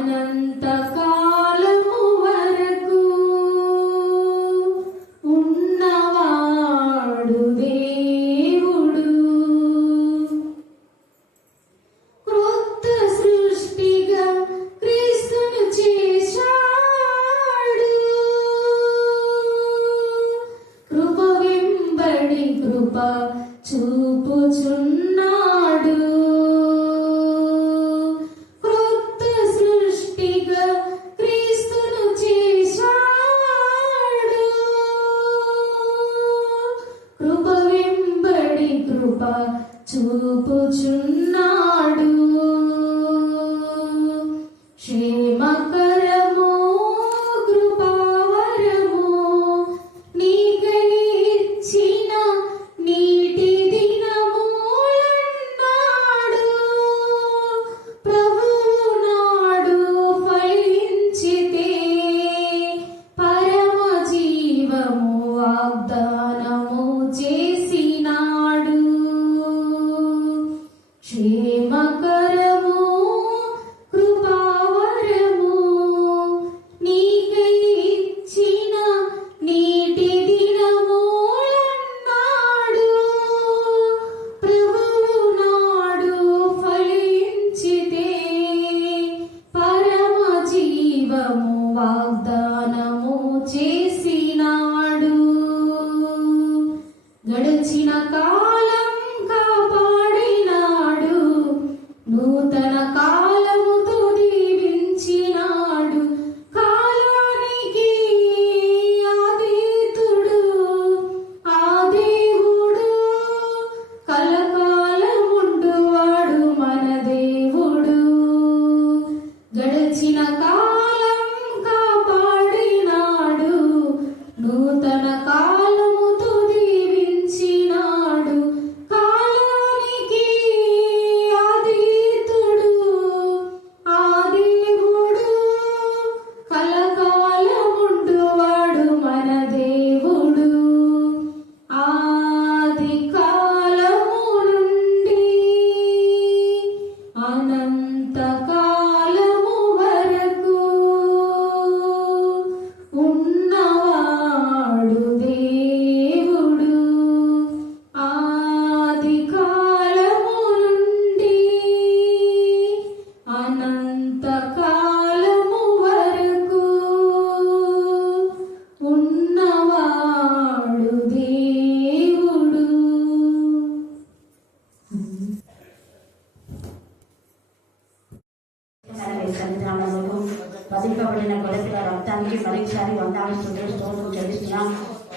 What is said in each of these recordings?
అనంతకాలము వరకు ఉన్నవాడు దేవుడు. క్రొత్త సృష్టిగా క్రీస్తును చేశాడు. కృప వెంబడి కృప చూపుచున్నాడు. క్రొత్త సృష్టిగా క్రీస్తును చేశాడు. కృప వెంబడి కృప చూపుచున్నాడు. క్షేమకరము కృపావరము నీకై ఇచ్చిన నీటి దినములన్నాడు. ప్రభువు నాడు ఫలించితే పరమ జీవము వాగ్దానము చేసినాడు. క్షేమకరము కృపావరము నీకై ఇచ్చిన నీటి దినములన్నాడు. ప్రభువు నాడు ఫలించితే పరమ జీవము వాగ్దానము చేసినాడు. గడిచిన కాలం కాపాడినాడు. నూతన కాలముతో దీవించినాడు. కాలానికి ఆదితుడు ఆ దేవుడు. కలకాలముండువాడు మన దేవుడు. గడిచిన కాలం కాపాడినాడు. నూతన కాలముతో దీవించినాడు. కాలానికి ఆదితుడు ఆ దేవుడు. కలకాలముండువాడు మన దేవుడు. ఆది కాలము నుండి అనంత కాలము వరకు ఉన్నవాడు దేవుడు. ఆది కాలము నుండి అనంత కాలము వరకు ఉన్నవాడు దేవుడు. సన్నిధానములకు వధింపబడిన గొడవల రక్తానికి మరొకసారి వందనాలు స్తోత్రం చెల్లిస్తున్నాం.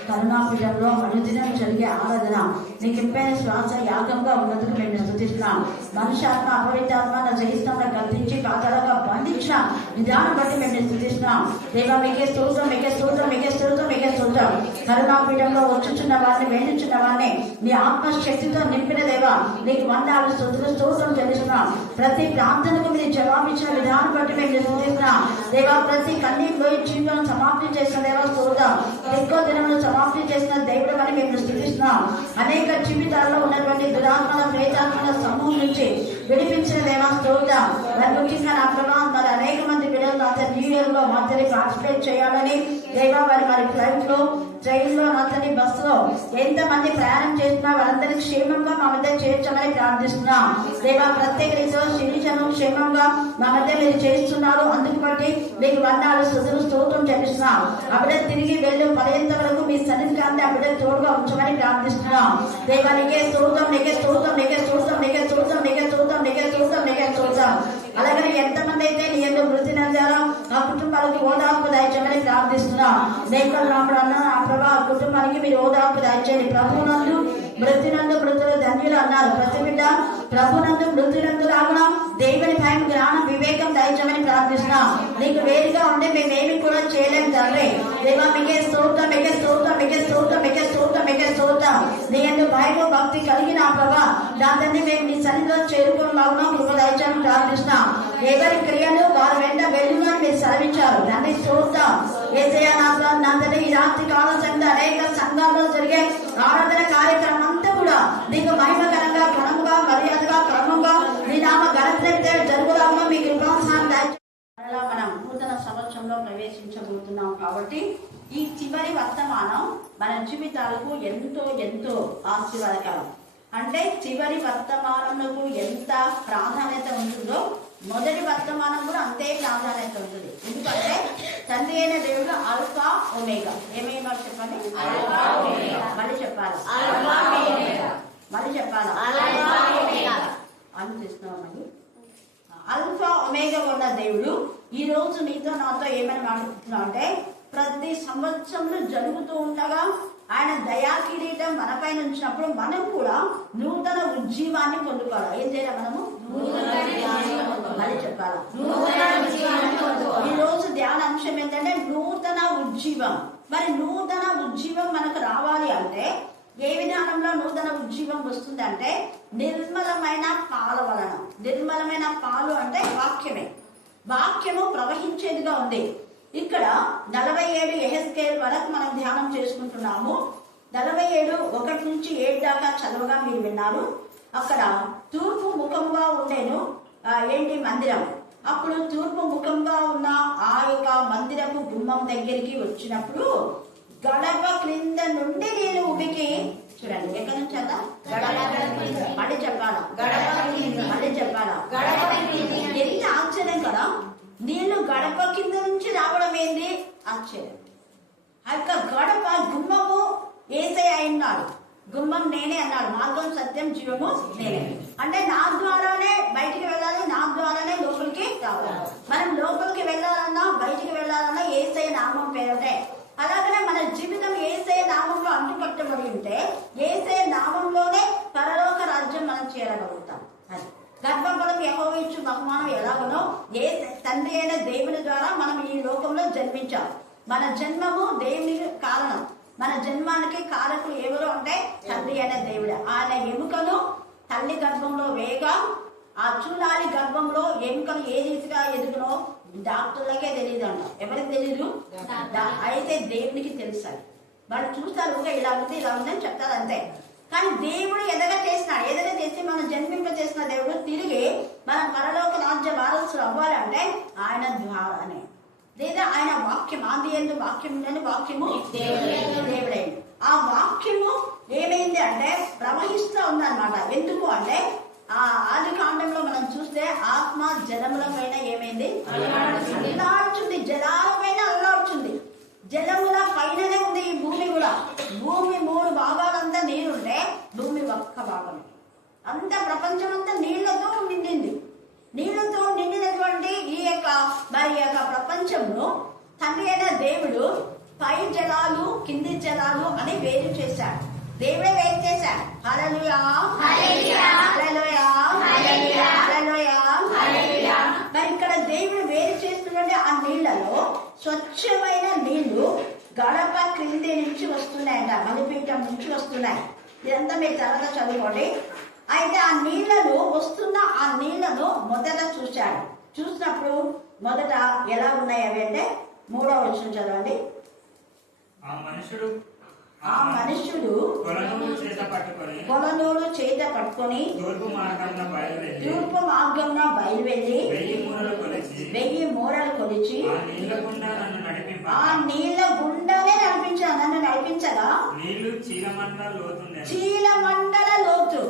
కరుణాపీఠంలో అనుదినం జరిగే ఆరాధన నీకు ఇంపైన శ్వాస యాగంగా ఉన్నందుకు మేము స్తుతిస్తున్నాం. మనుష్యాత్మ అపవిత్రాత్మ నా జయిస్తాంలో గర్తించి పాతాళంగా బంధించిన విధానం బట్టి మేము స్తుతిస్తున్నాం. దేవా మీకే స్తోత్రం, మీకే స్తోత్రం, మీకే స్తోత్రం, మీకే స్తోత్రం. కరుణాపీఠంలో వచ్చుచున్న వారిని వేణుచున్న వారిని నీ ఆత్మశక్తితో నింపిన దేవా నీకు వందనాలు స్తోత్రం చెల్లిస్తున్నాం. ప్రతి ప్రార్థనకు మీరు జవాబిచ్చిన విధానం బట్టి మేము స్తుతిస్తున్నాం. దేవా ప్రతి కన్నీళ్ళు జీవితం సమాప్తి చేసిన దేవా స్తోత్రం. ఎక్కువ దినములు సమాప్తి చేసిన దేవుడు అని మేము స్తుతిస్తున్నాం. అనేక జీవితాల్లో ఉన్నటువంటి దురాత్మల ప్రేతాత్మల సమూహం నుంచి విడిపించిన దేవా స్తోత్రం. మరి ముఖ్యంగా నా ప్రభావం మరి అనేక మంది బిడ్డలు అతని న్యూ ఇయర్ లో మాత్రమే పార్టిసిపేట్ చేయాలని దేవా మరి ఫ్లైట్ లో ట్రైన్లో అతని బస్సులో ఎంతమంది ప్రయాణం చేస్తున్నా వారందరినీ క్షేమంగా మా మధ్య చేర్చమని ప్రార్థిస్తున్నాం. దేవా ప్రత్యేక రీతిలో శిరీషను క్షేమంగా మా మధ్య మీరు చేస్తున్నారు. అందుకు బట్టి మీకు వందనాలు స్తోత్రం చెల్లిస్తున్నాం. అప్పుడే తిరిగి వెళ్ళి పర్యంత వరకు మీ సన్నిధి కాంతి అప్పుడే తోడుగా ఉంచమని ప్రార్థిస్తున్నాం. దేవా నీకే స్తోత్రం, నీకే స్తోత్రం, నీకే స్తోత్రం, నీకే స్తోత్రం, నీకే స్తోత్రం, నీకే స్తోత్రం, నీకే స్తోత్రం. అలాగే ఎంతమంది అయితే నీ ఎందుకు మృతి నందారో ఆ కుటుంబాలకు ఓదార్పు దయచేయమని ప్రార్థిస్తున్నాం. దేవతలు రాముడు అన్న ఆ ప్రభా కుటుంబానికి మీరు ఓదార్పు దయచేయండి. ప్రభునందు మృతినందు మృతులు ధన్యులు అన్నారు. ప్రతి బిడ్డ ప్రభునందు మృతులందు రావడం దేవుని భయం జ్ఞానం వివేకం దయచేయమని ప్రార్థిస్తున్నాం. నీకు వేరుగా ఉంటే మేమేమి కూడా చేయలేము తండ్రి. దేవా మీకే స్తోత్రం, మీకే స్తోత్రం, మీకే స్తోత్రం, మీకే స్తోత్రం, మీకే స్తోత్రం. నీ ఎందుకు భయం భక్తి కలిగిన ప్రభా దాన్ని మేము నీ సన్నిధిలో చేరుకోవాలన్నా కృప దయచేయమని ప్రార్థిస్తున్నాం. ఎవరి క్రియలు వారి వెంట వెలుగుని మీరు సెలవించారు. దాన్ని స్తోత్రం. ఏసయ్యా నంతటి ఈ రాత్రి కాలం సంఘ అనేక సంఘాల్లో జరిగే ఆరాధన కార్యక్రమం అంతా కూడా నీకు మహిమకరంగా ఘనంగా మర్యాదగా క్రమంగా నీ నామ ఘనత జరుగుదామో మీ కృపాసనాన్ని ఉన్నాం కాబట్టి ఈ చివరి వర్తమానం మన జీవితాలకు ఎంతో ఎంతో ఆశీర్వాదకరం. అంటే చివరి వర్తమానంకు ఎంత ప్రాధాన్యత ఉంటుందో మొదటి వర్తమానం కూడా అంతే ప్రాధాన్యత ఉంటుంది. ఎందుకంటే తండ్రి అయిన దేవుడు ఆల్ఫా ఒమేగా. ఏమేమో చెప్పండి, మళ్ళీ చెప్పాలి, మళ్ళీ చెప్పాలి, ఆలోచిస్తున్నామండి. ఆల్ఫా ఒమేగా ఉన్న దేవుడు ఈ రోజు నీతో నాతో ఏమని మాట్లాడుతున్నావు అంటే, ప్రతి సంవత్సరంలో జరుగుతూ ఉండగా ఆయన దయా కిరీటం మనపైన ఉంచినప్పుడు మనం కూడా నూతన ఉజ్జీవాన్ని పొందుకోవాలి. ఏం చేయాలి మనము? మళ్ళీ చెప్పాలి. ఈ రోజు ధ్యాన అంశం ఏంటంటే నూతన ఉజ్జీవం. మరి నూతన ఉజ్జీవం మనకు రావాలి అంటే ఏ విధానంలో నూతన ఉజ్జీవం వస్తుందంటే నిర్మలమైన పాల వలన. నిర్మలమైన పాలు అంటే వాక్యమే. వాక్యము ప్రవహించేదిగా ఉంది. ఇక్కడ 47 యెహెజ్కేలు వరకు మనం ధ్యానం చేసుకుంటున్నాము. 47:1 నుంచి 7 దాకా చదవగా మీరు విన్నారు. అక్కడ తూర్పు ముఖంగా ఉండేను మందిరం. అప్పుడు తూర్పు ముఖంగా ఉన్న ఆ యొక్క మందిరపు గుమ్మం దగ్గరికి వచ్చినప్పుడు గడప క్రింద నుండి నేను ఉబికి, చూడండి ఎక్కడి నుంచి అలా మళ్ళీ చెప్పాలా, మళ్ళీ చెప్పాలా, ఎంత ఆశ్చర్యం కదా. నేను గడప కింద నుంచి రావడం ఏంది ఆశ్చర్యం. ఆ యొక్క గడప గుమ్మము యేసయ్య అన్నాడు. గుమ్మం నేనే అన్నాడు. మార్గం సత్యం జీవము నేనే. అంటే నా ద్వారానే బయటికి వెళ్ళాలి, నా ద్వారానే లోపలికి రావాలి. మనం లోపలికి వెళ్ళాలన్నా బయటికి వెళ్ళాలన్నా యేసయ్య నామం పేరుటే. అలాగనే మన జీవితం యేసయ్య నామంలో అంటుకట్టబడి ఉంటే యేసయ్య నామంలోనే పరలోక రాజ్యం మనం చేరగలుగుతాం. అది గర్భఫలం యెహోవా ఇచ్చు బహుమానం ఎలాగనో ఏ తండ్రి అయిన దేవుని ద్వారా మనం ఈ లోకంలో జన్మించాం. మన జన్మము దేవునికి కారణం. మన జన్మానికి కారకులు ఎవరు అంటే తండ్రి అయిన దేవుడే. ఆయన ఎముకలు తల్లి గర్భంలో వేగా ఆ చూడాలి గర్భంలో ఎముకలు ఏ రీతిగా ఎదుగునో డాక్టర్లకే తెలియదు అంట. ఎవరికి తెలీదు? అయితే దేవునికి తెలుసాలి. వాళ్ళు చూస్తారు ఇలా ఉంది ఇలా ఉందని చెప్తారు అంతే. కానీ దేవుడు ఎదగ చేసినాడు. ఎదగ చేసి మనం జన్మింప చేసిన దేవుడు తిరిగి మన పరలోక రాజ్య వారసులు అవ్వాలంటే ఆయన ద్వారానే, లేదా ఆయన వాక్యం. ఆది యందు వాక్యం ఉందని, వాక్యము దేవుడైంది. ఆ వాక్యము ఏమైంది అంటే ప్రవహిస్తూ ఉందన్నమాట. ఎందుకు అంటే ఆ ఆది కాండంలో మనం చూస్తే ఆత్మ జలముల పైన ఏమైంది అల్లాడుచుంది. జలాల పైన అల్లాడుచుంది. జలముల పైననే ఉంది ఈ భూమి కూడా. భూమి 3 భాగాలంతా నీరుంటే భూమి ఒక్క భాగం. అంత ప్రపంచం అంతా నీళ్లతో నిండింది. నీళ్లతో నిండినటువంటి ఈ యొక్క ప్రపంచంలో తండ్రి అయిన దేవుడు పై జలాలు కింది జలాలు అని వేరు చేశాడు. దేవుడే వేరు చేశాడు. హల్లెలూయా, హల్లెలూయా, హల్లెలూయా. మరి ఇక్కడ దేవుడు వేరు చేస్తున్నటువంటి ఆ నీళ్లలో స్వచ్ఛమైన నీళ్లు గడప క్రింది నుంచి వస్తున్నాయంట. బలిపీఠం నుంచి వస్తున్నాయి. ఇదంతా మీరు తర్వాత చదువుకోండి. అయితే ఆ నీళ్లను ఆ నీళ్లను మొదట చూశాడు. చూసినప్పుడు మొదట ఎలా ఉన్నాయి అవి అంటే 3వ వచనం చదవండి. ఆ మనుష్యుడు కొలనూలు చేత పట్టుకొని తూర్పు మార్గంలో బయలువెళ్ళి 1000 మూరలు కొలిచి ఆ నీళ్ల గుండానే నడిపించాడు. నన్ను నడిపించగా చీలమండల లోతు.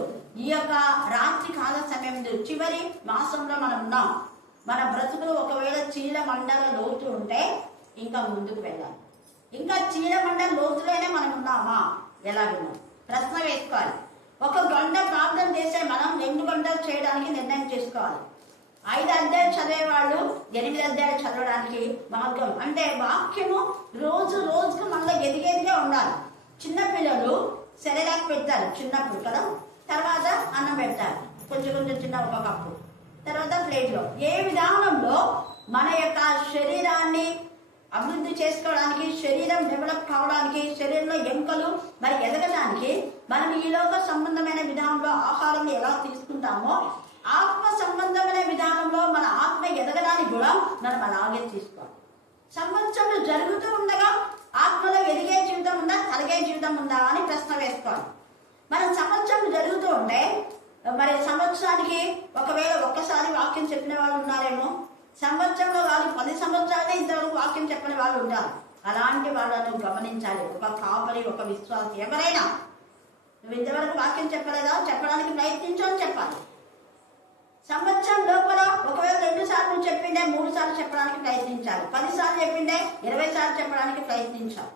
ఈ యొక్క రాత్రి కాల సమయం చివరి మాసంలో మనం ఉన్నాం. మన బ్రతుకులు ఒకవేళ చీలమండల లోతు ఉంటే ఇంకా ముందుకు వెళ్ళాలి. ఇంకా చీలమండల లోతులోనే మనం ఉన్నామా? ఎలా విన్నాం? ప్రశ్న వేసుకోవాలి. 1 గంట ప్రార్థన చేసే మనం 2 గంటలు చేయడానికి నిర్ణయం చేసుకోవాలి. 5 అధ్యాయాలు చదివేవాళ్ళు 8 అధ్యాయాలు చదవడానికి మార్గం. అంటే వాక్యము రోజు రోజుకు మనలో ఎదిగేదిగా ఉండాలి. చిన్నపిల్లలు సెరెలాక్ పెడతారు చిన్నప్పుడు కదా, తర్వాత అన్నం పెడతారు కొంచెం కొంచెం చిన్న 1 కప్పు, తర్వాత ప్లేట్లో. ఏ విధానంలో మన యొక్క శరీరాన్ని అభివృద్ధి చేసుకోవడానికి, శరీరం డెవలప్ కావడానికి, శరీరంలో ఎముకలు మరి ఎదగడానికి మనం ఈ లోక సంబంధమైన విధానంలో ఆహారం ఎలా తీసుకుంటామో ఆత్మ సంబంధమైన విధానంలో మన ఆత్మ ఎదగడానికి కూడా మనం అలాగే తీసుకోవాలి. సంవత్సరం జరుగుతూ ఉండగా ఆత్మలో ఎదిగే జీవితం ఉందా, తలగే జీవితం ఉందా అని ప్రశ్న వేసుకోవాలి. మన సంవత్సరం జరుగుతూ ఉంటే మరి సంవత్సరానికి ఒకవేళ ఒక్కసారి వాక్యం చెప్పిన వాళ్ళు ఉన్నారేమో, సంవత్సరంలో కాదు 10 సంవత్సరాలే ఇంతవరకు వాక్యం చెప్పని వాళ్ళు ఉంటారు. అలాంటి వాళ్ళను గమనించాలి. ఒక కాపరి, ఒక విశ్వాసి, ఎవరైనా నువ్వు ఇంతవరకు వాక్యం చెప్పలేదా, చెప్పడానికి ప్రయత్నించని చెప్పాలి. సంవత్సరం లోపల ఒకవేళ 2 సార్లు నువ్వు చెప్పిండే 3 సార్లు చెప్పడానికి ప్రయత్నించాలి. 10 సార్లు చెప్పిండే 20 సార్లు చెప్పడానికి ప్రయత్నించాలి.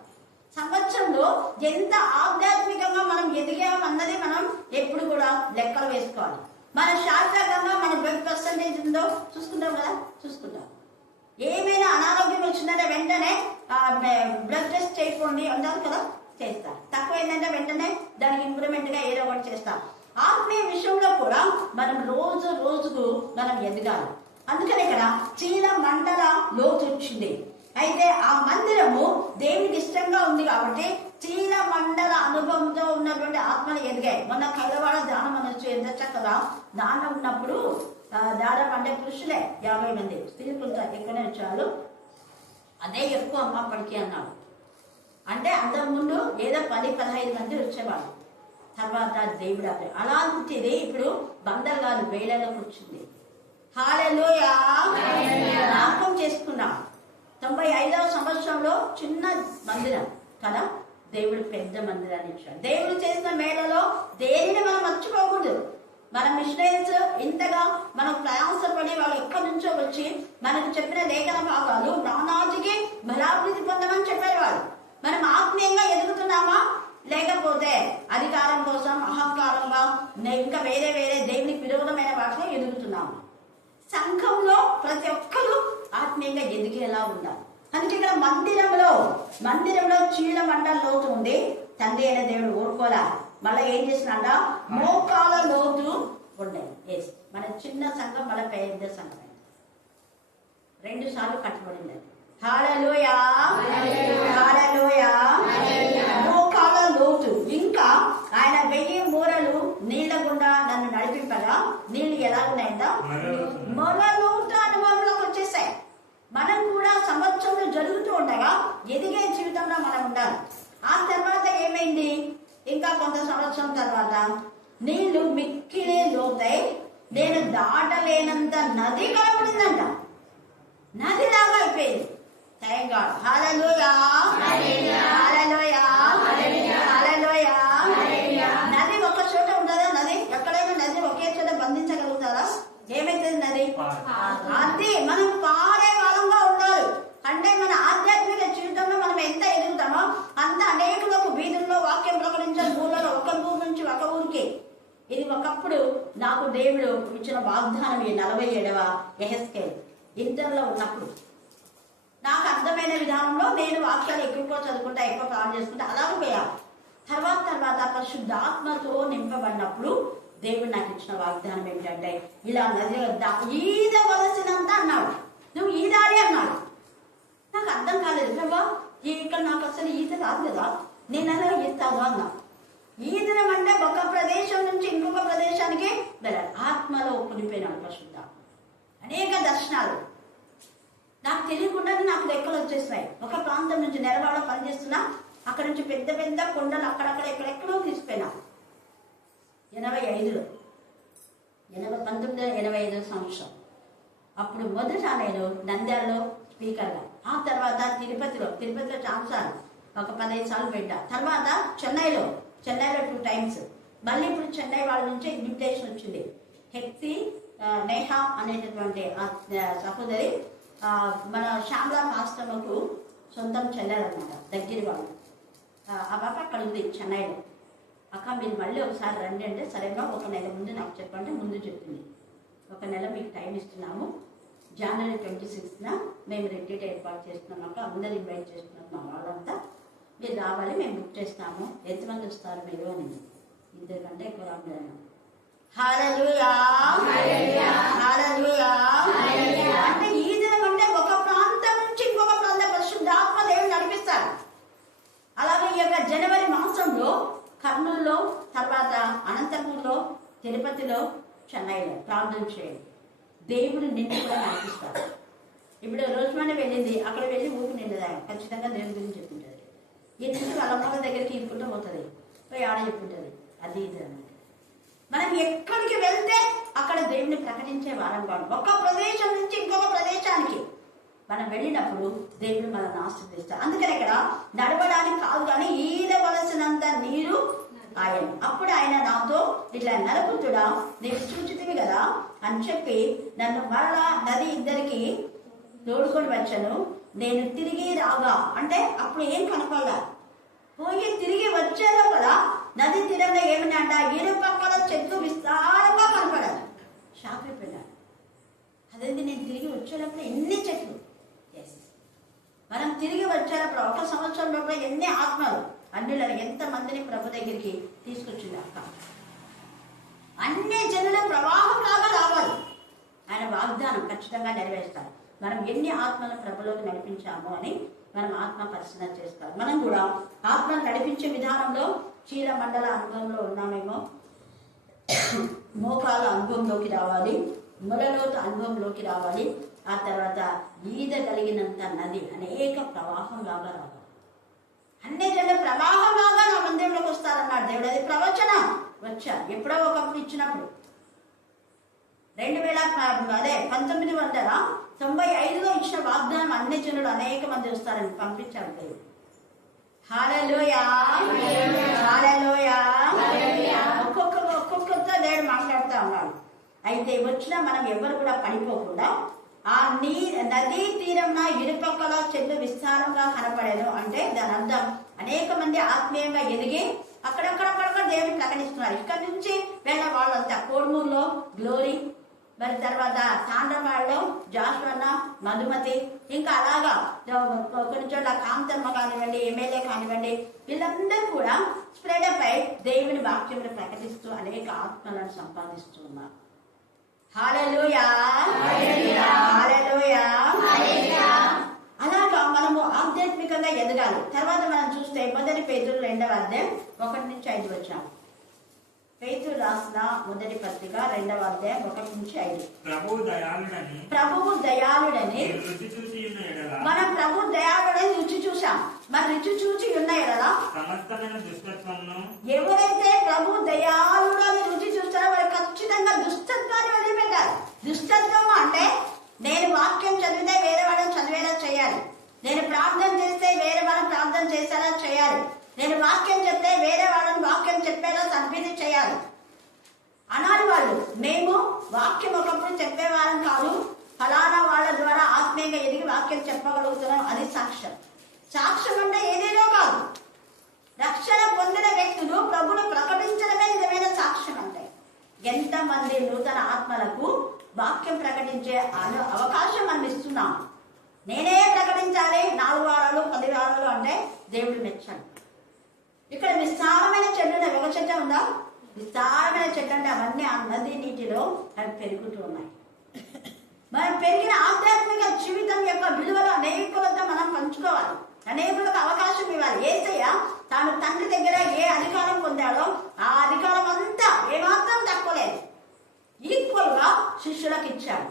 సంవత్సరంలో ఎంత ఆధ్యాత్మికంగా మనం ఎదిగామన్నది మనం ఎప్పుడు కూడా లెక్కలు వేసుకోవాలి. మన శారీరకంగా మన బ్లడ్ పర్సంటేజ్ ఉందో చూసుకుంటాం కదా, చూసుకుంటాం. ఏమైనా అనారోగ్యం వచ్చిందంటే వెంటనే బ్లడ్ టెస్ట్ చేయకండి అంటారు కదా, చేస్తారు. తక్కువ ఏంటంటే వెంటనే దానికి ఇంప్రూవ్మెంట్ గా ఏదో ఒకటి చేస్తాం. ఆత్మీయ విషయంలో కూడా మనం రోజు రోజుకు మనం ఎదగాలి. అందుకని ఇక్కడ చీల మండల లోతు వచ్చింది. అయితే ఆ మందిరము దేవునికి ఇష్టంగా ఉంది కాబట్టి చీల మండల అనుభవంతో ఉన్నటువంటి ఆత్మలు ఎదిగాయి. మొన్న కైలవాడ దానం అనొచ్చు, ఎంత చక్కగా దానం ఉన్నప్పుడు దాదాపు అంటే పురుషులే 50 మంది, స్త్రీలతో ఎక్కువనే వచ్చారు. అదే ఎక్కువ అమ్మ అప్పటికి అన్నాడు. అంటే అంతకుముందు ఏదో 10-15 మంది వచ్చేవాళ్ళు. తర్వాత దేవుడు అలాంటిది ఇప్పుడు బందర్గాలు వేళలకు వచ్చింది. హల్లెలూయా. జ్ఞాపకం చేసుకున్నాం 95వ సంవత్సరంలో చిన్న మందిరం కదా, దేవుడు పెద్ద మందిరాన్ని ఇచ్చాడు. దేవుడు చేసిన మేళలో దేనిని మనం మర్చిపోకూడదు. మన మిషనరీస్ ఇంతగా మనం ప్రయాసపడి వాళ్ళు ఎక్కడి నుంచో వచ్చి మనకు చెప్పిన లేఖన భాగాలు నానాటికి బలాభివృద్ధి పొందమని చెప్పేవాడు. మనం ఆత్మీయంగా ఎదుగుతున్నామా, లేకపోతే అధికారం కోసం అహంకారంగా ఇంకా వేరే వేరే దేవునికి విరోధమైన వాటిలో ఎదుగుతున్నాము. సంఘంలో ప్రతి ఒక్కరూ ఆత్మీయంగా ఎదిగేలా ఉండాలి. అందుకే ఇక్కడ మందిరంలో చీల మండల లోతు ఉంది. తండ్రి అయిన దేవుడు ఊరుకోలా, మళ్ళీ ఏం చేసినాడ, మోకాల లోతు ఉండేది. మన చిన్న సంఘం మళ్ళీ పెద్ద సంఘం 2 సార్లు కట్టబడింది. హల్లెలూయా, హల్లెలూయా. మోకాల లోతు. ఇంకా ఆయన 1000 మూరలు నీళ్ల గుండా నన్ను నడిపింపగా నీళ్లు ఎలా ఉన్నాయంటే మొల లోతు అనుభవంలోకి వచ్చేసాయి. మనం కూడా సంవత్సరంలో జరుగుతూ ఉండగా ఎదిగే జీవితంలో మనం ఉండాలి. ఆ తర్వాత ఏమైంది, ఇంకా కొంత సంవత్సరం తర్వాత నీళ్లు మిక్కిలే లోతై నేను దాటలేనంత నది కనబడిందంట. నదిలాగా అయిపోయింది. Thank God. Hallelujah, hallelujah, hallelujah. నది ఒక చోట ఉంటుందా? నది ఎక్కడైనా నది ఒకే చోట బంధించగలుగుతారా? ఏమైతుంది నది? అది మనం పారే వాళ్ళంగా ఉండాలి. అంటే మన ఆధ్యాత్మిక జీవితంలో మనం ఎంత ఎదుగుతామో అంత అనేకులకు వీధుల్లో వాక్యం ప్రకటించాలి. ఊళ్ళలో ఒక ఊరు నుంచి ఒక ఊరికి. ఇది ఒకప్పుడు నాకు దేవుడు ఇచ్చిన వాగ్దానం. 47వ యెహెజ్కేలు ఇంటర్లో ఉన్నప్పుడు నాకు అర్థమైన విధానంలో నేను వాక్యాలు ఎక్కువ చదువుకుంటా, ఎక్కువ ప్రార్థన చేసుకుంటా, అలాగే పోయాను. తర్వాత పరిశుద్ధాత్మతో నింపబడినప్పుడు దేవుడు నాకు ఇచ్చిన వాగ్దానం ఏంటంటే, ఇలా నది ఈదవలసినంత అన్నాడు. నువ్వు ఈదాలి అన్నాడు. నాకు అర్థం కాలేదు. ప్రభా, ఇక్కడ నాకు అసలు ఈత రాదు కదా, నేను అలా ఈతాను అన్నా. ఈదనం అంటే ఒక ప్రదేశం నుంచి ఇంకొక ప్రదేశానికి వెళ్ళాలి. ఆత్మలో కొనిపోయినాడు పరిశుద్ధ. అనేక దర్శనాలు నాకు తెలియకుండానే నాకు లెక్కలు వచ్చేసినాయి. ఒక ప్రాంతం నుంచి నెరవాడ పనిచేస్తున్నా, అక్కడ నుంచి పెద్ద పెద్ద కొండలు అక్కడక్కడ ఎక్కడెక్కడో తీసిపోయినా. 85లో 1985 సంవత్సరం అప్పుడు మొదట నేను నంద్యాలలో స్పీకర్గా, ఆ తర్వాత తిరుపతిలో చాలాసార్లు ఒక 15 సార్లు పెట్టా. తర్వాత చెన్నైలో 2 టైమ్స్. మళ్ళీ ఇప్పుడు చెన్నై వాళ్ళ నుంచి ఇన్విటేషన్ వచ్చింది. హెక్సీ నేహా అనేటటువంటి సహోదరి మన శ్యామలా మాస్టర్కు సొంతం చెల్లారనమాట, దగ్గర వాళ్ళు. ఆ పాప అక్కడ ఉంది చెన్నైలో. అక్క మీరు మళ్ళీ ఒకసారి రండి అంటే, సరేగా 1 నెల ముందు నాకు చెప్పంటే ముందు చెప్పింది. 1 నెల మీకు టైం ఇస్తున్నాము, జనవరి 26న మేము రిట్రీట్ ఏర్పాటు చేస్తున్నాం. అక్క అందరు ఇన్వైట్ చేస్తున్నాం, మా వాళ్ళంతా మీరు రావాలి, మేము బుక్ చేస్తాము, ఎంతమంది వస్తారు మీరు అని. 2 కంటే ఎక్కువ రాలేదు. హల్లెలూయా, హల్లెలూయా. అంటే ఈ దినం అంటే ఒక ప్రాంతం నుంచి ఇంకొక ప్రాంతం పరిశుద్ధాత్మ దేవుడు నడిపిస్తాడు. అలాగే ఈ యొక్క జనవరి మాసంలో కర్నూలులో, తర్వాత అనంతపూర్లో, తిరుపతిలో, చెన్నైలో ప్రార్థన చేయండి. దేవుడు నిన్ను కూడా నడిపిస్తాడు. ఇప్పుడు రోజుమనే వెళ్ళింది, అక్కడ వెళ్ళి ఊపి నిండదా ఖచ్చితంగా దేవుని గురించి చెప్పుంటుంది. ఈ నుంచి వాళ్ళ అమ్మల దగ్గరికి ఇప్పుకుంటూ పోతుంది, పోయి ఆడ చెప్పుంటుంది. అది ఇది అన్నమాట. మనం ఎక్కడికి వెళ్తే అక్కడ దేవుని ప్రకటించే వారం కాదు. ఒక ప్రదేశం నుంచి ఇంకొక ప్రదేశానికి మనం వెళ్ళినప్పుడు దేవుడు మనల్ని ఆశీర్వదిస్తాడు. అందుకని ఇక్కడ నడవడానికి కాదు కానీ ఈదవలసినంత నీరు ఆయన. అప్పుడు ఆయన నాతో ఇట్లా నలుపుతుడా నీకు చూచితివి కదా అని చెప్పి నన్ను మరలా నది ఇద్దరికి తోడుకొని వచ్చాను. నేను తిరిగి రాగా అంటే అప్పుడు ఏం కనపడలా. పోయి తిరిగి వచ్చేలో కదా నది తీరంలో ఏమిటంట ఇరు పక్కల చెట్లు విస్తారంగా కనపడాలి. షాక్ అయిపోయినా. అదేంటి నేను తిరిగి వచ్చేటప్పుడు ఎన్ని చెట్లు. మనం తిరిగి వచ్చేటప్పుడు 1 సంవత్సరం లోపల ఎన్ని ఆత్మలు అన్నిలో ఎంతమందిని ప్రభు దగ్గరికి తీసుకొచ్చింది అక్క. అన్ని జనుల ప్రవాహం లాగా రావాలి. ఆయన వాగ్దానం ఖచ్చితంగా నెరవేరుస్తారు. మనం ఎన్ని ఆత్మల ప్రభులోకి నడిపించామో అని మనం ఆత్మ పరిశీలన చేసుకోవాలి. మనం కూడా ఆత్మను నడిపించే విధానంలో చీల మండల అనుభవంలో ఉన్నామేమో. మోకాల అనుభవంలోకి రావాలి, మొలలోతు అనుభవంలోకి రావాలి. ఆ తర్వాత ఈదగలిగినంత నది అనేక ప్రవాహం లాగా రావాలి. అన్ని జనుల ప్రవాహం లాగా నా మందిరంలోకి వస్తారన్నాడు దేవుడు. అది ప్రవచనం వచ్చా ఎప్పుడో ఒకప్పుడు ఇచ్చినప్పుడు 1995లో ఇచ్చిన వాగ్దానం అన్ని జనులు అనేక మంది వస్తారని పంపించాడు దేవుడు. హల్లెలూయా, హల్లెలూయా. ఒక్కొక్కరితో దేవుడు మాట్లాడుతూ ఉన్నాడు. అయితే వచ్చిన మనం ఎవరు కూడా పడిపోకుండా ఆ నదీ తీరంన ఇరుపక్కల చెట్లు విస్తారంగా కనపడేను. అంటే దాని అర్థం అనేక మంది ఆత్మీయంగా ఎదిగి అక్కడక్కడ దేవుని ప్రకటిస్తున్నారు. ఇక్కడ నుంచి వెళ్ళ వాళ్ళంతా కోడుమూరులో గ్లోరీ, మరి తర్వాత తాండ్రపాడులో జాస్వన్న, మధుమతి, ఇంకా అలాగా కొన్ని చోట్ల కాంతమ్మ కానివ్వండి, ఎమ్మెల్యే కానివ్వండి, వీళ్ళందరూ కూడా స్ప్రెడప్ అయి దేవుని వాక్యమును ప్రకటిస్తూ అనేక ఆత్మలను సంపాదిస్తూ ఉన్నారు. హల్లెలూయా, హల్లెలూయా. అలాగా మనము ఆధ్యాత్మికంగా ఎదగాలి. తర్వాత మనం చూస్తే 1 పేతురు 2వ అధ్యాయం 1 నుంచి 5 వచ్చాము. పేతురు రాసిన 1 పత్రిక 2వ అధ్యాయం 1 నుంచి 5. ప్రభువు దయాళుడని మనం ప్రభు దయాళుడని రుచి చూసాం. మరి రుచి చూచి ఉన్న ఎడలా ఎవరైతే ప్రభు దయాళుడని రుచి చూస్తారో వారు ఖచ్చితంగా దుష్టత్వాన్ని వదిలిపెట్టాలి. దుష్టత్వం అంటే నేను వాక్యం చదివితే వేరే వాళ్ళని చదివేలా చేయాలి, నేను ప్రార్థన చేస్తే వేరే వాళ్ళని ప్రార్థన చేసేలా చేయాలి, నేను వాక్యం చెప్తే వేరే వాళ్ళని వాక్యం చెప్పేలా సభ్యులు చేయాలి అనాలి. వాళ్ళు మేము వాక్యం ఒకప్పుడు చెప్పేవాళ్ళం కాదు, ఫలానా వాళ్ళ ద్వారా ఆత్మీయంగా ఎదిగి వాక్యం చెప్పగలుగుతున్నాం. అది సాక్ష్యం. సాక్ష్యం అంటే ఏదేదో కాదు. రక్షణ పొందిన వ్యక్తులు ప్రభుని ప్రకటించడమే నిజమైన సాక్ష్యం. అంటే ఎంతమంది నూతన ఆత్మలకు వాక్యం ప్రకటించే అవకాశం మనం ఇస్తున్నాం. నేనే ప్రకటించాలి 4 వారాలు 10 వారాలు అంటే దేవుడు మెచ్చాడు. ఇక్కడ విస్తారమైన చెట్లు, ఒక చెట్టు ఉందా? విస్తారమైన చెట్లు అంటే అవన్నీ ఆ నది నీటిలో అవి పెరుగుతూ ఉన్నాయి. మనం పెరిగిన ఆధ్యాత్మిక జీవితం యొక్క విలువలు అనేకులతో మనం పంచుకోవాలి, అనేకులకు అవకాశం ఇవ్వాలి. యేసయ్య తాను తండ్రి దగ్గర ఏ అధికారం పొందాడో ఆ అధికారం అంతా ఏమాత్రం తక్కువ లేదు, ఈక్వల్ గా శిష్యులకు ఇచ్చాడు.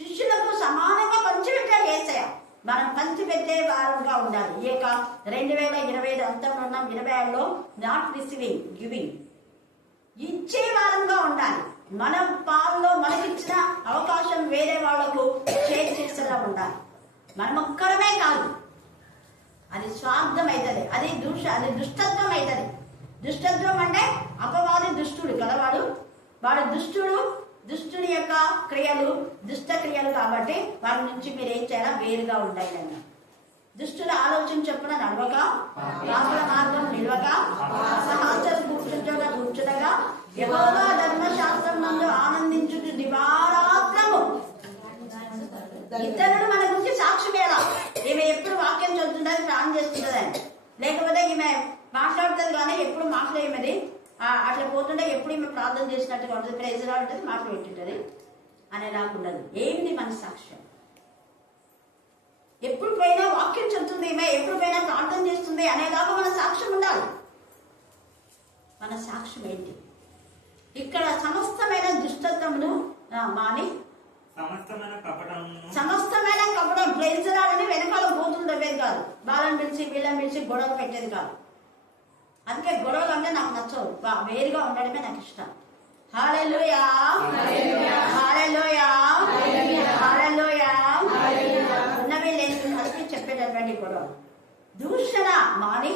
శిష్యులకు సమానంగా పంచిపెట్టాడు యేసయ్య. మనం పంచిపెట్టే వారంగా ఉండాలి. ఈ యొక్క 2025 అంతంలో ఉన్నాం, 26లో నాట్ రిసీవింగ్ గివింగ్, ఇచ్చే వారంగా ఉండాలి. మనం పాలలో మనకిచ్చిన అవకాశం వేరే వాళ్లకు షేర్ చేసేలా ఉండాలి. మనం ఒక్కరమే కాదు, అది స్వార్థం అవుతుంది, అది దుష్టత్వం అవుతుంది. దుష్టత్వం అంటే అపవాది దుష్టుడు కలవాడు, వాడు దుష్టుడి యొక్క క్రియలు దుష్ట క్రియలు కాబట్టి వారి నుంచి మీరు ఏం చేయాలా? వేరుగా ఉండాలి అన్న. దుష్టుల ఆలోచన చొప్పున నడవక, పాపుల మార్గం నిలవక, సహచరు కూర్చుండగా యెహోవా ధర్మశాస్త్రం నందు ఆనందించుచు దివారాత్రము. ఇతరులు మన గురించి సాక్షి వేళ ఈమె ఎప్పుడు వాక్యం చదువుతుంటది, ప్రాణం చేస్తుంటదని, లేకపోతే ఈమె మాట్లాడుతుంది కానీ ఎప్పుడు మాట్లాడేది అట్లా పోతుంటే ఎప్పుడు ఈమె ప్రార్థన చేసినట్టుగా ఉంటుంది, ప్రైజ్లా ఉంటుంది, మాటలు పెట్టుంటది అనే నాకు ఉండదు. ఏంటి మన సాక్ష్యం? ఎప్పుడు పోయినా వాక్యం చెప్తుంది ఈమె, ఎప్పుడు పోయినా ప్రార్థన చేస్తుంది అనేలాగా మన సాక్ష్యం ఉండాలి. మన సాక్ష్యం ఏంటి? ఇక్కడ సమస్తమైన దుష్టత్వమును మాని సమస్తమైన కపటం ప్రైజ్లాడని వెనకాల పోతుండేది కాదు, వాళ్ళని పిలిచి వీళ్ళని పిలిచి గొడవ పెట్టేది కాదు. అందుకే గొడవలు అంటే నాకు నచ్చవు, వేరుగా ఉండడమే నాకు ఇష్టం. హల్లెలూయా, హల్లెలూయా, హల్లెలూయా. ఉన్నవి చూడండి కూడా దూషణ మాని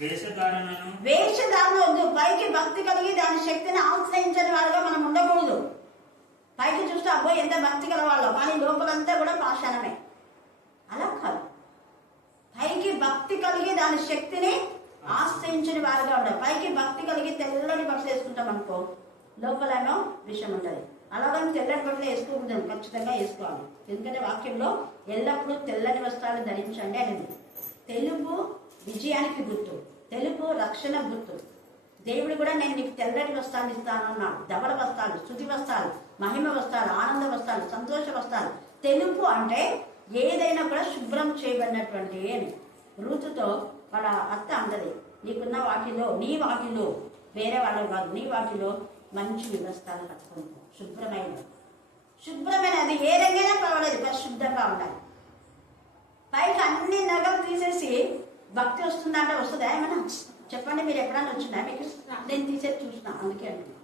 వేషధారణ వద్దు. పైకి భక్తి కలిగి దాని శక్తిని ఆశ్రయించని వాడుగా మనం ఉండకూడదు. పైకి చూస్తే అబ్బో ఎంత భక్తి గలవాళ్ళం, కానీ లోపలంతా కూడా పాషాణమే. అలా కాదు, పైకి భక్తి కలిగి దాని శక్తిని ఆశ్రయించని వారుగా ఉండాలి. పైకి భక్తి కలిగి తెల్లని బట్టలు వేసుకుంటాం అనుకో, లోపలేమో విషయం ఉంటుంది. అలాగని తెల్లని బట్టలు వేసుకోకూడదు, ఖచ్చితంగా వేసుకోవాలి. ఎందుకంటే వాక్యంలో ఎల్లప్పుడూ తెల్లని వస్త్రాలు ధరించండి అనేది. తెలుపు విజయానికి గుర్తు, తెలుపు రక్షణ గుర్తు. దేవుడు కూడా నేను నీకు తెల్లటి వస్త్రాలు ఇస్తాను అన్నాడు. ధవళ వస్త్రాలు, స్తుతి వస్త్రాలు, మహిమ వస్త్రాలు, ఆనంద వస్త్రాలు, సంతోష వస్త్రాలు. తెలుపు అంటే ఏదైనా కూడా శుభ్రం చేయబడినటువంటి అని. రూతుతో వాళ్ళ అత్త అంటది, నీకున్న వాటిలో, నీ వాటిలో, వేరే వాళ్ళకి కాదు, నీ వాటిలో మంచి వస్త్రాలు కట్టుకుంటాం, శుభ్రమైన అది ఏ రంగైనా పర్వాలేదు, పరిశుద్ధంగా ఉండాలి. పైకి అన్ని నగలు తీసేసి భక్తి వస్తుందా అంటే వస్తుందా? ఏమన్నా చెప్పండి, మీరు ఎప్పుడన్నా వచ్చినా? మీకు నేను తీసేసి చూసిన, అందుకే అంటున్నా.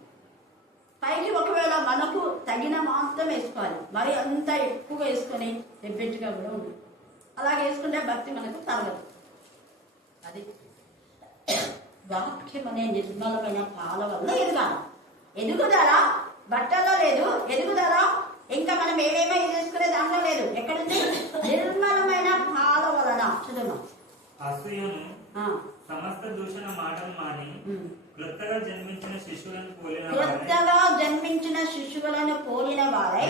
పైకి ఒకవేళ మనకు తగిన మాత్రం వేసుకోవాలి, మరి అంతా ఎక్కువగా వేసుకొని ఎబ్బెట్టుగా కూడా ఉంది. అలాగే వేసుకుంటే భక్తి మనకు తరగదు. అది వాక్యం అనే నిర్మలమైన పాల వల్ల ఎదగాలి. ఎదుగుదల బట్టల్లో లేదు, ఎదుగుదల ఇంకా మనం ఏమేమో చేసుకునే దాంట్లో లేదు. ఎక్కడుంది? నిర్మలమైన పాల వలన. చదువు. సమస్త దూషణ మాటలు మాని క్రొత్తగా జన్మించిన శిశువులను పోలిన వారై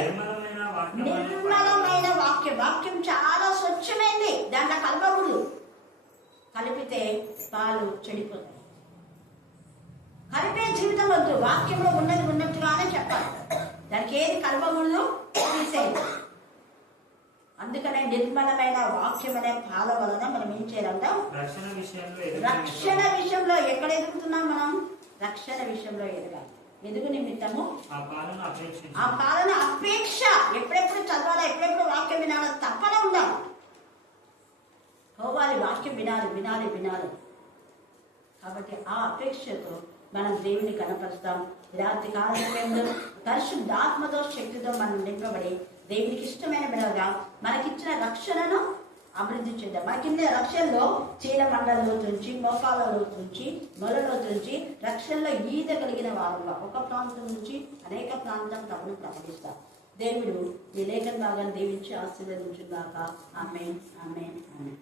నిర్మలమైన వాక్యం చాలా స్వచ్ఛమైంది, దాంట్లో కలపకూడదు. కలిపితే పాలు చెడిపోతాయి. కలిపే జీవితం వద్దు, వాక్యంలో ఉన్నది ఉన్నట్టుగానే చెప్పాలి. దానికి ఏది కలపకూడదు, తీసేయాలి. అందుకనే నిర్మలమైన వాక్యం అనే పాల వలన మనం ఏం చేయాలంట? రక్షణ విషయంలో ఎక్కడ ఎదుగుతున్నాం మనం? రక్షణ విషయంలో ఎదగాలి. ఎదుగు నిమిత్తము ఆ పాలన అపేక్ష. ఎప్పుడెప్పుడు చదవాలా, ఎప్పుడెప్పుడు వాక్యం వినాలా తప్పన ఉండాలి. పోవాలి, వాక్యం వినాలి. కాబట్టి ఆ అపేక్షతో మనం దేవుని కనపరుస్తాం. రాత్రి కాల సమయంలో పరిశుద్ధాత్మతో శక్తితో మనం నింపబడి దేవునికి ఇష్టమైన బిడ్డగా మనకిచ్చిన రక్షణను అభివృద్ధి చేద్దాం. మనకింద రక్షణలో చీల మండలలో నుంచి, మోకాలలో నుంచి, మొలలో నుంచి రక్షణలో ఈత కలిగిన వారుగా ఒక ప్రాంతం నుంచి అనేక ప్రాంతం తమను ప్రకటిస్తాం. దేవుడు ఈ లేఖన భాగాన్ని దీవించి ఆశీర్వదించుగాక. ఆమేన్, ఆమేన్, ఆమేన్.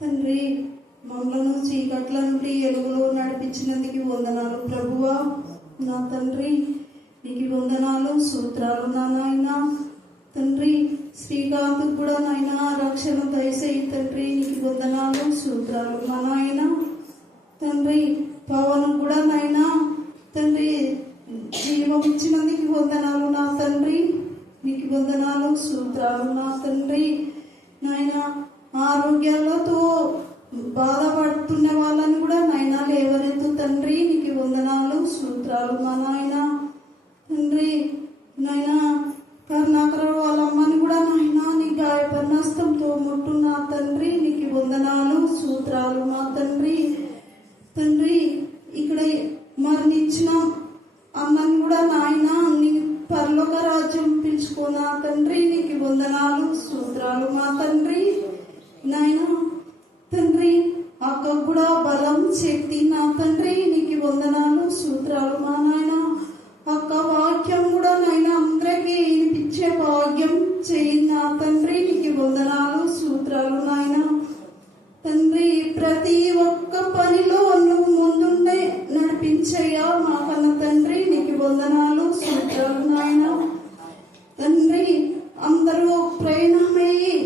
తండ్రి మమ్మలను చీకట్ల నుండి ఎలుగులో నడిపించినందుకు వందనాలు ప్రభువా. నా తండ్రి నీకు వందనాలు, సూత్రాలు నా నాయన. తండ్రి శ్రీకాంత్ కూడా నాయన రక్షణ దయచేయి తండ్రి, నీకు వందనాలు, సూత్రాలు నా నాయన. తండ్రి పవన్ కూడా నాయన తండ్రి జీవం ఇచ్చినందుకు వందనాలు నా తండ్రి, నీకు వందనాలు, సూత్రాలు నా తండ్రి. నాయన ఆరోగ్యాలతో బాధపడుతున్న వాళ్ళని కూడా నాయన లేవనెత్తు తండ్రి, నీకు వందనాలు, సూత్రాలు మా నాయన. తండ్రి నాయన కరుణాకర్ వాళ్ళ అమ్మని కూడా నాయన నీ గాయపడిన హస్తంతో ముట్టు నా తండ్రి, నీకు వందనాలు, సూత్రాలు మా తండ్రి. తండ్రి ఇక్కడ మరణించిన అమ్మని కూడా నాయన నీ పరలోక రాజ్యం పిలుచుకోనా తండ్రి, నీకు వందనాలు, సూత్రాలు మా తండ్రి. నాయన తండ్రి అక్కకు కూడా బలం శక్తి నా తండ్రి, నీకు వందనాలు, సూత్రాలు మా నాయన. అక్క వాక్యం కూడా నాయన అందరికీ వినిపించే భాగ్యం చేయి నా తండ్రి, నీకు వందనాలు, సూత్రాలు నాయన. తండ్రి ప్రతి ఒక్క పనిలో నువ్వు ముందుండే నడిపించయ్యా మా కన్న తండ్రి, నీకు వందనాలు, సూత్రాలు నాయన. తండ్రి అందరూ ప్రయాణమయ్యి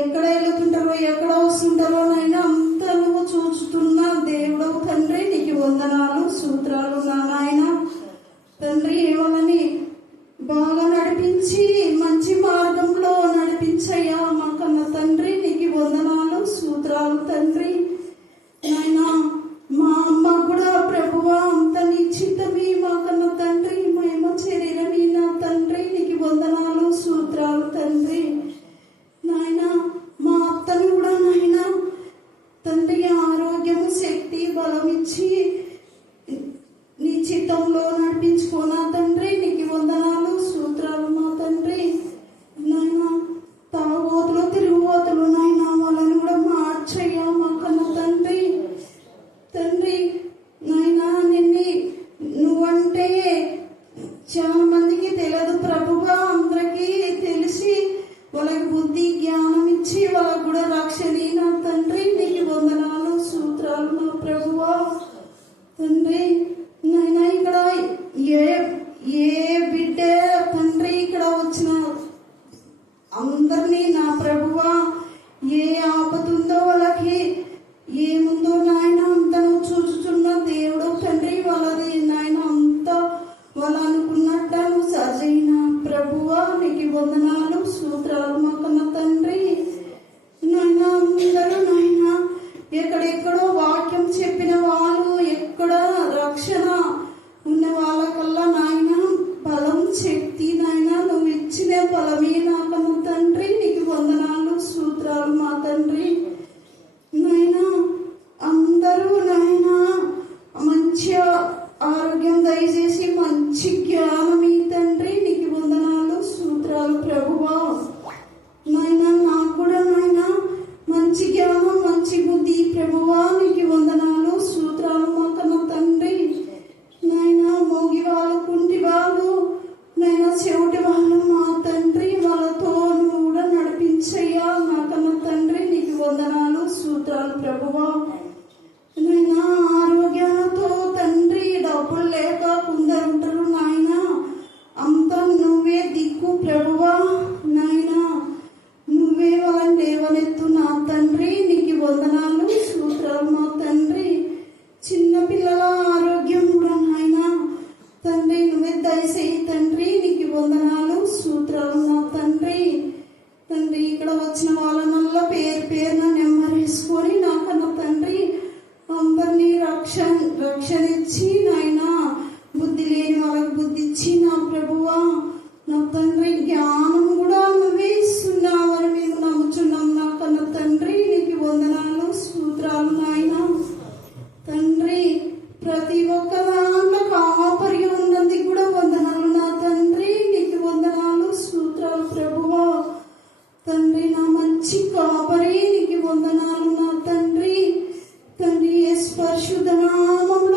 ఎక్కడ వెళ్తుంటారో ఎక్కడ వస్తుంటారో నాయన అంత నువ్వు చూచుతున్న దేవుడవు తండ్రి, నీకు వందనాలు, సూత్రాలు నా నాయన. తండ్రి ఏమని బాగా నడిపించి మంచి మార్గంలో నడిపించయ్యా మా కన్న తండ్రి, నీకు వందనాలు, సూత్రాలు తండ్రి. నాయన మా అమ్మ కూడా ప్రభువా అంత నీ చిత్తమే మా కన్న తండ్రి, మేము శరీరమే నా తండ్రి, నీకు వందనాలు, సూత్రాలు తండ్రి. నాయన మా అత్తని కూడా నాయన తండ్రి ఆరోగ్యము శక్తి బలం ఇచ్చి నీ చిత్తంలో నడిపించుకోనా తండ్రి, నీకు వందనాలు, సూత్రాలు మా తండ్రి. నాయన తాగోతులు తిరుగుబోతులు నాయన వాళ్ళని కూడా మార్చయ్యా మా కన్న తండ్రి. తండ్రి నాయన నువ్వంటే చాలా మందికి తెలియదు ప్రభుగా, అందరికీ తెలిసి వాళ్ళకి బుద్ధి జ్ఞానం ఇచ్చి వాళ్ళకు కూడా రక్షణ నా తండ్రి, నీకు వందనాలు, సూత్రాలు నా ప్రభువా. తండ్రి నాయన ఇక్కడ ఏ బిడ్డ తండ్రి ఇక్కడ వచ్చిన అందరినీ నా ప్రభువా ఏ ఆపతుందో వాళ్ళకి ఏముందో నాయన అంత నువ్వు చూచుచున్న దేవుడు తండ్రి, వాళ్ళది నాయన అంతా వాళ్ళు అనుకున్నట్ట నువ్వు సజైన ప్రభువా, నీకు వందనాలు, సూత్రాలు మా కన్న తండ్రి. నాయన అందరూ నాయన ఎక్కడెక్కడో వాక్యం చెప్పిన వాళ్ళు ఎక్కడ రక్షణ ఉన్న వాళ్ళకల్లా నాయన బలం శక్తి నాయన నువ్వు ఇచ్చిన బలమే నా కన్న తండ్రి, నీకు వందనాలు, సూత్రాలు మా తండ్రి. నాయన అందరూ నాయన మంచి ఆరోగ్యం దయచేసి మంచి జ్ఞానం ఈ తండ్రి, నీకు వందనాలు, సూత్రాలు ప్రభువా. నాయన నాకు కూడా నాయన మంచి జ్ఞానం మంచి బుద్ధి ప్రభువా, నీకు వందనాలు, సూత్రాలు మా కన్న తండ్రి. నాయన మోగి వాళ్ళు కుంటి వాళ్ళు నాయన చెవిటి వాళ్ళు మా తండ్రి, వాళ్ళతో నువ్వు కూడా నడిపించయ్యా నా కన్న తండ్రి, నీకు వందనాలు, సూత్రాలు ప్రభువా. నాయన ఆరోగ్యాలతో తండ్రి డబ్బులు లేక కొందరుంటారు నాయన అంతా నువ్వే దిక్కు ప్రభువా. నాయన నువ్వే వాళ్ళని లేవనెత్తు నా తండ్రి, నీకు వందనాలు, సూత్రాలు మా తండ్రి. చిన్నపిల్లల ఆరోగ్యం కూడా నాయన తండ్రి నువ్వే దయచేయి తండ్రి, నీకు వందనాలు, సూత్రాలు నా తండ్రి. తండ్రి ఇక్కడ వచ్చిన వాళ్ళనల్లా పేరు పేరున నెమ్మరేసుకొని నాకన్నా తండ్రి అందరినీ రక్షణ ఇచ్చి నాయన బుద్ధి లేని వాళ్ళకి బుద్ధి ఇచ్చి నా ప్రభువా నా తండ్రి జ్ఞానం కూడా నువ్వే ఇస్తున్నావని మేము నమ్ముచున్నాం నా కన్న తండ్రి, నీకు వందనాలు, సూత్రాలు నాయన. తండ్రి ప్రతి ఒక్క దాంట్లో కాపరి ఉన్నది కూడా వందనాలు నా తండ్రి, నీకు వందనాలు, సూత్రాలు ప్రభువా. తండ్రి నా మంచి కాపరి నీకు వందనాలు నా తండ్రి. తండ్రి యేసు పరిశుద్ధ నామములో